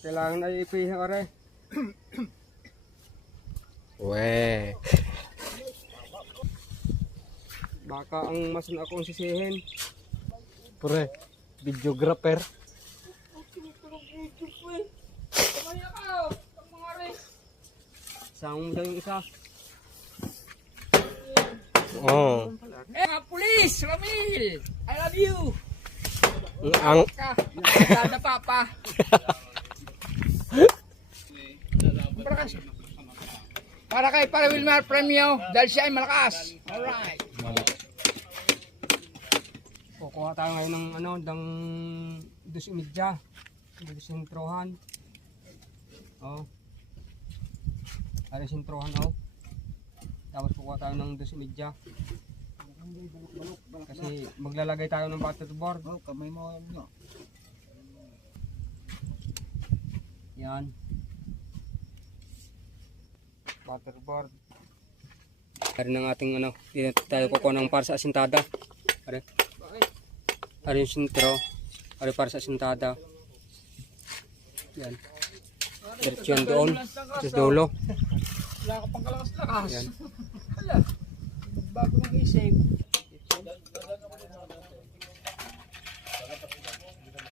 Kailangan ay ipihin ka rin. Weh. Baka ang mas na akong sisihin. Pre, videographer. Saan mo daw yung isa? Oh. Mga pulis, Ramil! I love you! Ang Nakakada papa. Para kay para Wilmar Premio dahil siya ay malakas. Alright. Kukuha tayo ngayon ng ano, ng dos-imidya. Dos-introhan. Oh. Ano sintrohan oh. Tapos kukuha tayo ng dos-imidya. Kasi maglalagay tayo ng battledboard. Oh, kamay mo no. Yan. Waterboard. Ari ng ating ano, dito tayo kukuha ng para sa asintada. Ari. Ari yung sintro. Ari para sa asintada. Yan. Diretso yan doon. Sa dulo. Wala ka pang kalakas-lakas. Yan. Hala. Bago ng isip.